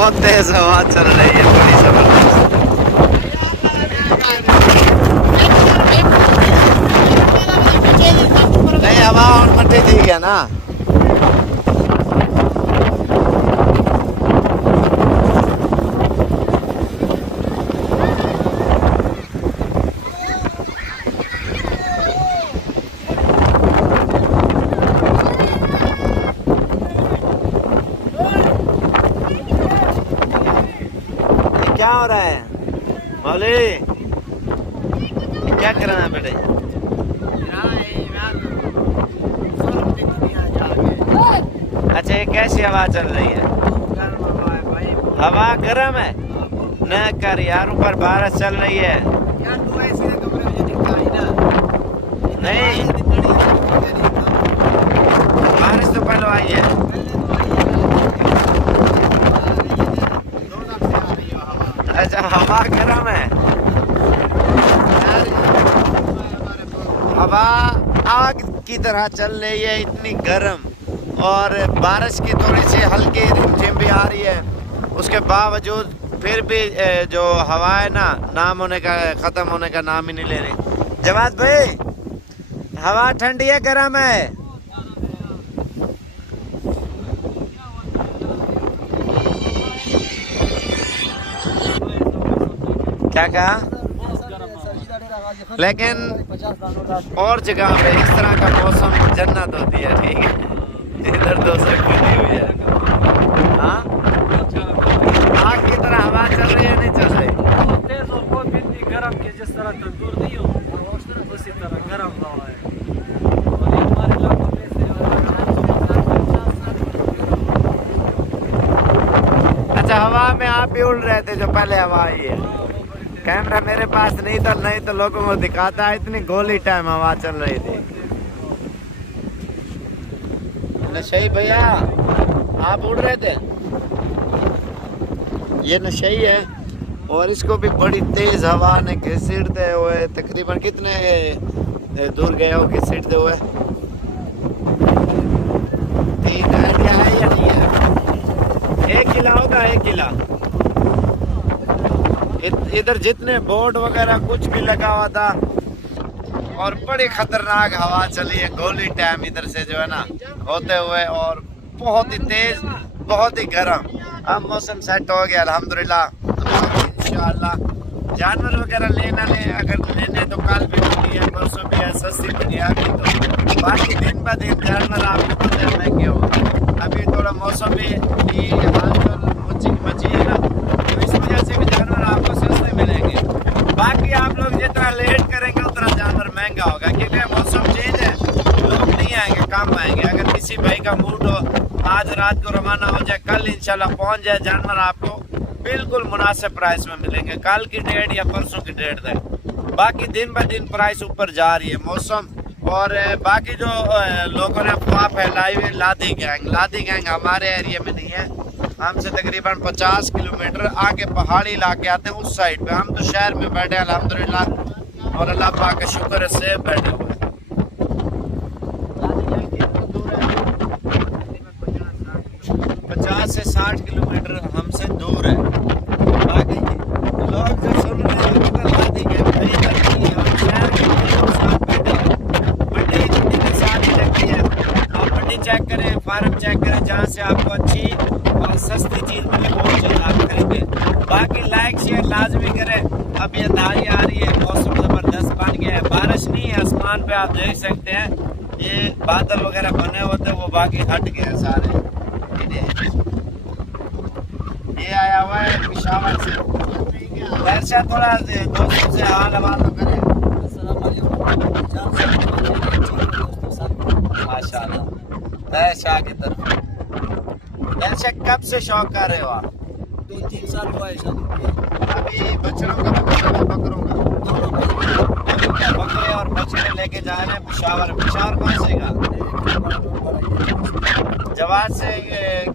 बहुत तेज हवा चल रही है, बड़ी जबरदस्त। नहीं हवा और मटे थी क्या ना। क्या हो रहा है मौली, क्या कर रहा है बेटे? अच्छा ये कैसी हवा चल रही है? हवा गर्म है न कर यार, ऊपर बारिश चल रही है। नहीं बारिश तो पहले आई है। अच्छा हवा गर्म है, हवा आग की तरह चल रही है, इतनी गर्म। और बारिश की थोड़ी सी हल्की रिमझिम भी आ रही है, उसके बावजूद फिर भी जो हवा है ना नाम होने का, ख़त्म होने का नाम ही नहीं ले रही। जवाद भाई हवा ठंडी है गर्म है? क्या कहा? लेकिन और जगह पे इस तरह का मौसम जन्नत होती है, ठीक है, इधर तो सर्दी नहीं हुई है। हाँ आग की तरह हवा चल रही है, नहीं चल रही? तेज और बहुत इतनी गर्म कि जिस तरह तंदूर नहीं हो उसी तरह गर्म हवा है। और हमारे इलाकों में से अच्छा हवा में आप भी उड़ रहे थे जो पहले हवा आई है? कैमरा मेरे पास नहीं था, नहीं तो लोगों को दिखाता है। इतनी गोली टाइम हवा चल रही थी। नशई भैया आप उड़ रहे थे? ये नशई है और इसको भी बड़ी तेज हवा ने घसीटते हुए, तकरीबन कितने दूर गए हो घसीटते हुए? 3 आइडिया है या नहीं है? 1 किला होगा, 1 किला। इधर जितने बोर्ड वगैरह कुछ भी लगा हुआ था और बड़ी खतरनाक हवा चली है, गोली टाइम इधर से जो है ना होते हुए, और बहुत ही तेज, बहुत ही गर्म। अब मौसम सेट हो गया अल्हम्दुलिल्लाह। इंशाअल्लाह जानवर वगैरह अगर लेने तो कल भी होती है, परसों भी है, सस्ती बुनियाद की। तो बाकी दिन ब दिन जानवर आपको पता है महंगे हो। अभी थोड़ा मौसम भी मची है ना, तो इस वजह से भी जानवर आपको सस्ते मिलेंगे। बाकी आप लोग जितना लेट करेंगे उतना जानवर महंगा होगा, क्योंकि मौसम चेंज है, लोग नहीं आएंगे, कम आएंगे। अगर किसी भाई का मूड हो आज रात को रवाना हो जाए, कल इंशाल्लाह पहुंच जाए, जानवर आपको बिल्कुल मुनासिब प्राइस में मिलेंगे, कल की डेट या परसों की डेट तक। बाकी दिन ब दिन प्राइस ऊपर जा रही है मौसम। और बाकी जो लोगों ने अफवाह फैलाई हुई लादी गैंग हमारे एरिया में नहीं है। हमसे तकरीबन 50 किलोमीटर आगे पहाड़ी इलाके आते हैं उस साइड पे। हम तो शहर में बैठे हैं अल्हम्दुलिल्लाह, और अल्लाह पाक का शुक्र है सेफ बैठे हुए। 50 से 60 किलोमीटर हमसे दूर है। बाकी लोग जो सुन रहे हैं तो लादी गैंग हम शहर के साथ बैठे हैं, मंडी के साथ ही लगती है। आप मंडी चेक करें, फार्म चेक करें, जहाँ से आपको अच्छी और सस्ती चीज मिले वो चीज आप खरीदें। बाकी लाइक शेयर लाजमी करें। अब ये धारी आ रही है, मौसम जबरदस्त बन गया है, बारिश नहीं है, आसमान पे आप देख सकते हैं ये बादल वगैरह बने होते वो बाकी हट गए हैं सारे। ये आया हुआ है पिशावर से, दर्शा थोड़ा दोस्तों से हाल हवाला करें। माशाल्लाह शाह की तरफ। दर्शक कब से शौक कर रहे हो आप? 2-3 साल हुआ है शादी। अभी बच्चों का बकरों का बकरे और बछड़े लेके जा रहे हैं पिशावर। पिशावर कौन से का? जवाद से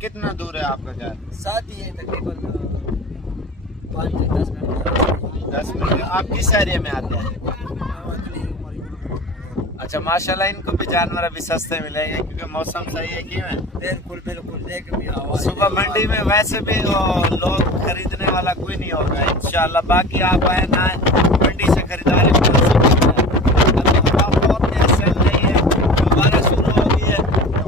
कितना दूर है आपका घर? साथ ही है तकरीबन 5 से 10 मिनट। 10 मिनट। आप किस एरिया में आते हैं? अच्छा माशाल्लाह, इनको भी जानवर अभी सस्ते मिलेंगे क्योंकि मौसम सही है। क्यों है? बिल्कुल बिल्कुल, लेके भी आओ। सुबह मंडी में वैसे भी वो लोग खरीदने वाला कोई नहीं होगा इंशाल्लाह। बाकी आप आए ना आए, मंडी से खरीदारी कर सकते हैं। अभी हवा बहुत तेज चल रही है, दोबारा शुरू हो गई है।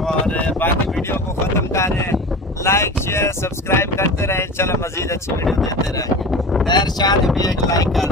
और बाकी वीडियो को ख़त्म कर रहे हैं। लाइक शेयर सब्सक्राइब करते रहे, चलो मज़ीद अच्छी वीडियो देते रहेंगे। खैर शाह ने भी एक लाइक कर